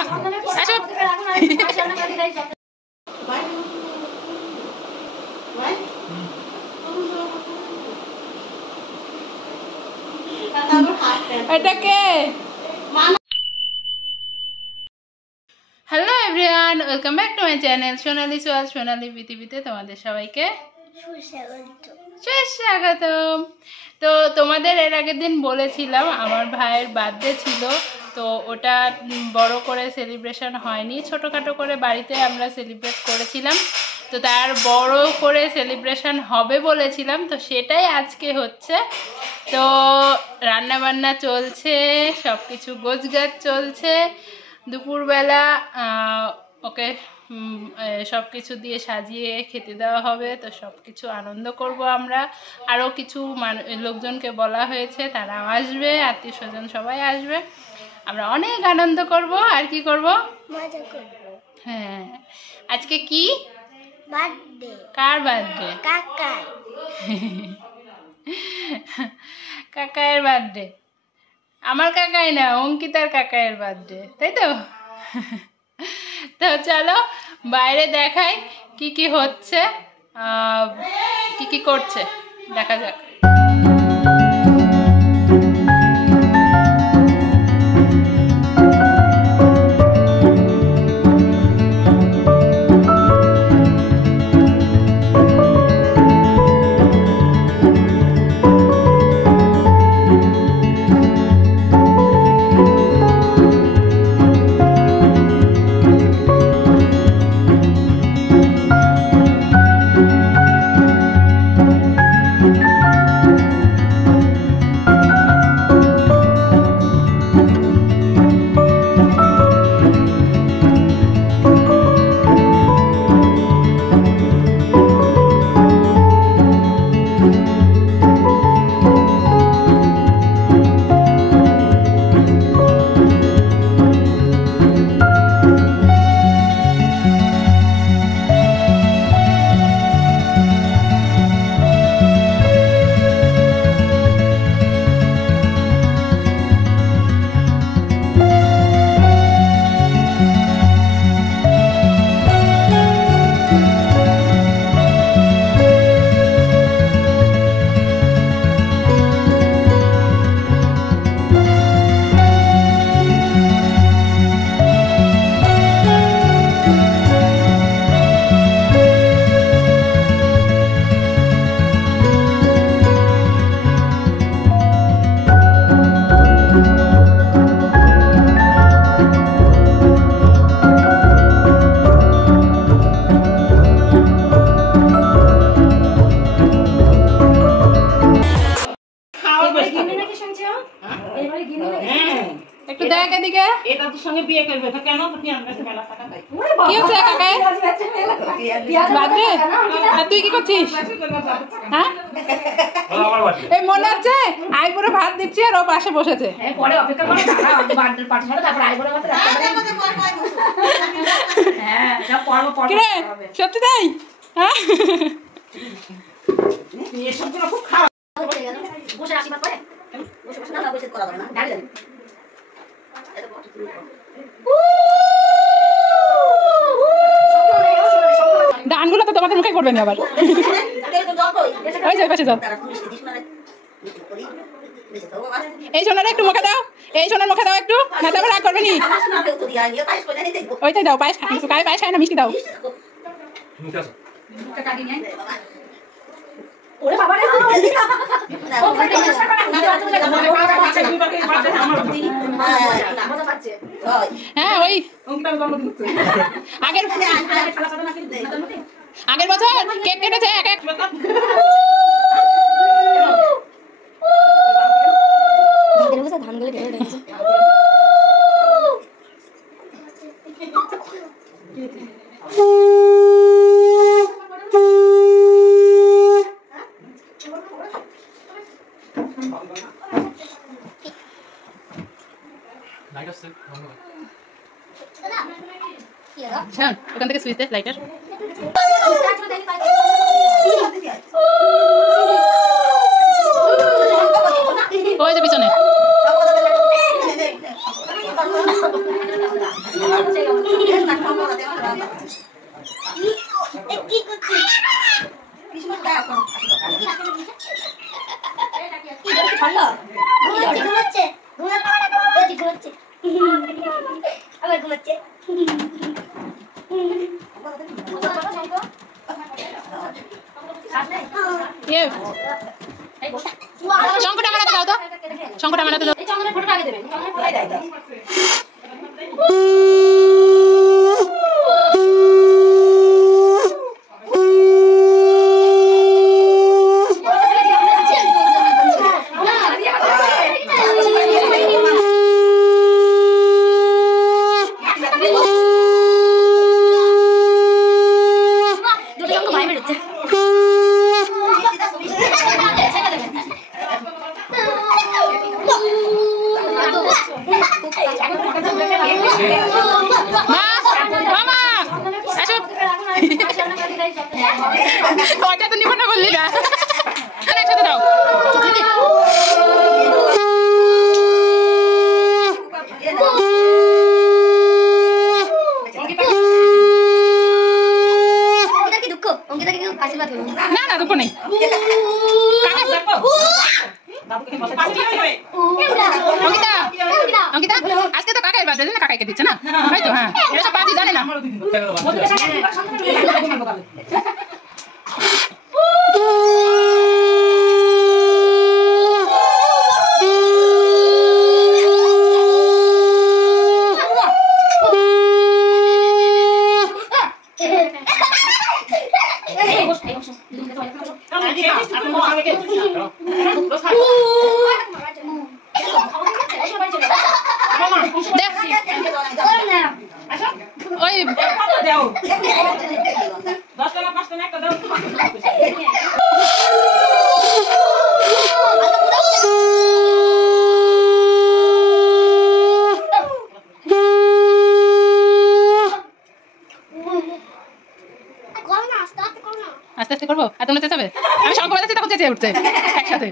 আসো। এটা কে? Hello everyone, welcome back to my channel Sonali সোয়াল সোনালি পৃথিবীতে তোমাদের সবাইকে সুস্বাগতম। তো তোমাদের এর আগের দিন বলেছিলাম আমার ভাইয়ের বার্থডে ছিল, তো ওটা বড় করে সেলিব্রেশন হয়নি, ছোটোখাটো করে বাড়িতে আমরা সেলিব্রেট করেছিলাম। তো তার বড় করে সেলিব্রেশন হবে বলেছিলাম, তো সেটাই আজকে হচ্ছে। তো রান্নাবান্না চলছে, সব কিছু গোছগাছ চলছে। দুপুরবেলা ওকে সব কিছু দিয়ে সাজিয়ে খেতে দেওয়া হবে, তো সব কিছু আনন্দ করব আমরা। আরও কিছু লোকজনকে বলা হয়েছে, তারাও আসবে, আত্মীয় স্বজন সবাই আসবে, আমরা অনেক আনন্দ করব। আর কি করব? মজা করব। হ্যাঁ, আজকে কি বার্থডে? কার বার্থডে? কাকার। কাকায়ের বার্থডে। আমার কাকাই না, অঙ্কিতার কাকায়ের বার্থডে, তাই তো? তো চলো বাইরে দেখাই কি কি হচ্ছে, কি কি করছে, দেখা যাক। একটু দেখ এদিকে। এটা তোর সঙ্গে বিয়ে করবে তো কেন? তুমি আমার কাছে মেলা টাকা দাও। কি হচ্ছে কাকাই? বাদে আর তুই কি করছিস? হ্যাঁ, এই মনে হচ্ছে আইবুড়ো ভাত দিচ্ছি আর ও পাশে বসেছে। পরে অপেক্ষা করো, বার্থডে পার্টি হবে, তারপর আইবুড়ো ভাত রাখতে হবে। হ্যাঁ, সব পর্ব পর্ব হবে। সত্যি তাই? হ্যাঁ, এই সবগুলো খুব খারাপ। বসে আশীর্বাদ করে বসে বসে না বসে করা যাবে না, দাঁড়িয়ে দাঁড়িয়ে। ডানগুলো তো তোমাদের মুখে করবে না আবার। ওই যে পাশে যাও। এই সোনার একটু মুখে দাও, এই সোনার মুখে দাও একটু, না তো আবার রাগ করবে নি। ওইটাই দাও, পায়েস পায়েস খায় না, মিষ্টি দাও। ওরে বাবা রে, হ্যাঁ ওই আগের বছর কেক কেটেছে এক এক। ধানগুলো কেটে দিচ্ছে। ওখান থেকে সুইচ দে লাইটার। ওই যে পিছনে শঙ্কটা মারাতে দাও তো, শঙ্কটা মারাতে দাও। ওইটা তো নিব না বললি না, একসাথে দাও। না না দুঃখ নেই। অঙ্কিতা আজকে তো কাকাই বাদ না, কাকাইকে দিচ্ছে না হয়তো। হ্যাঁ এসব বাদি জানে না। আস্তে আস্তে করবো আর তোমরা চেঁচাবে। আমি শঙ্খ বাজাচ্ছি তখন চেঁচিয়ে উঠছে একসাথে।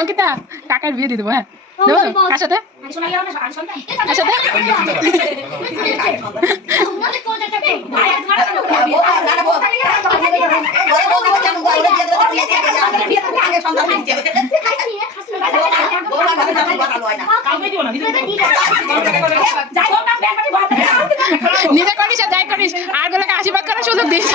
অঙ্কিতা কাকার বিয়ে দিয়ে দেবো। হ্যাঁ কার সাথে? নিজে করিস আর যাই করিস আর গুলোকে আশীর্বাদ করার সুযোগ দিস।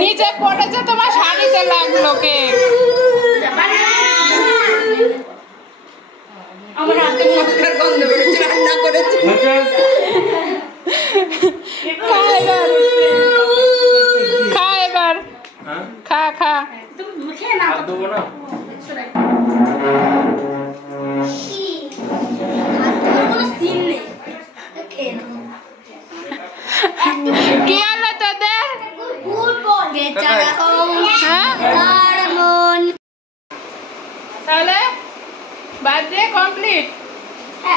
নিচে পড়েছে তোমার শাড়িতে লাগলো কে আমার হাতে মশলার গন্ধ বেরোচ্ছে রান্না করেছে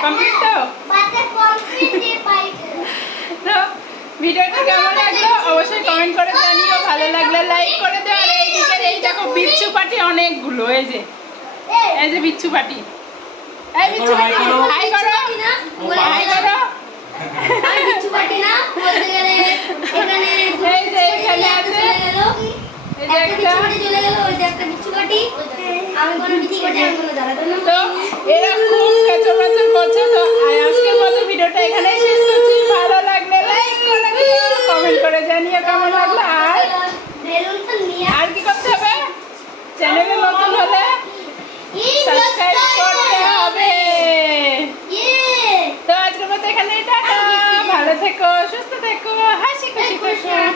কমপ্লিট তো? তো ভিডিওটা কেমন লাগলো অবশ্যই কমেন্ট করে জানিও, ভালো লাগলে লাইক করে দিও। আর এইদিকে এই দেখো বিচ্ছু পাটি অনেকগুলো, এই যে বিচ্ছু পাটি। এই বিচ্ছু পাটি হাই করো, হাই করো। এই যে এখানে আছে, এই যে তো এরা খুব কাচর বাচর করছে। তো আজকের মতো ভিডিওটা এখানেই শেষ করছি। ভালো লাগলে লাইক করে দিও, কমেন্ট করে জানিও কেমন লাগলো। আর কি করতে হবে? চ্যানেলে নতুন হলে সাবস্ক্রাইব করতে হবে। তো আজকের মতো এখানেই টাটা, ভালো থেকো, সুস্থ থেকো, হাসি খুশি থেকো।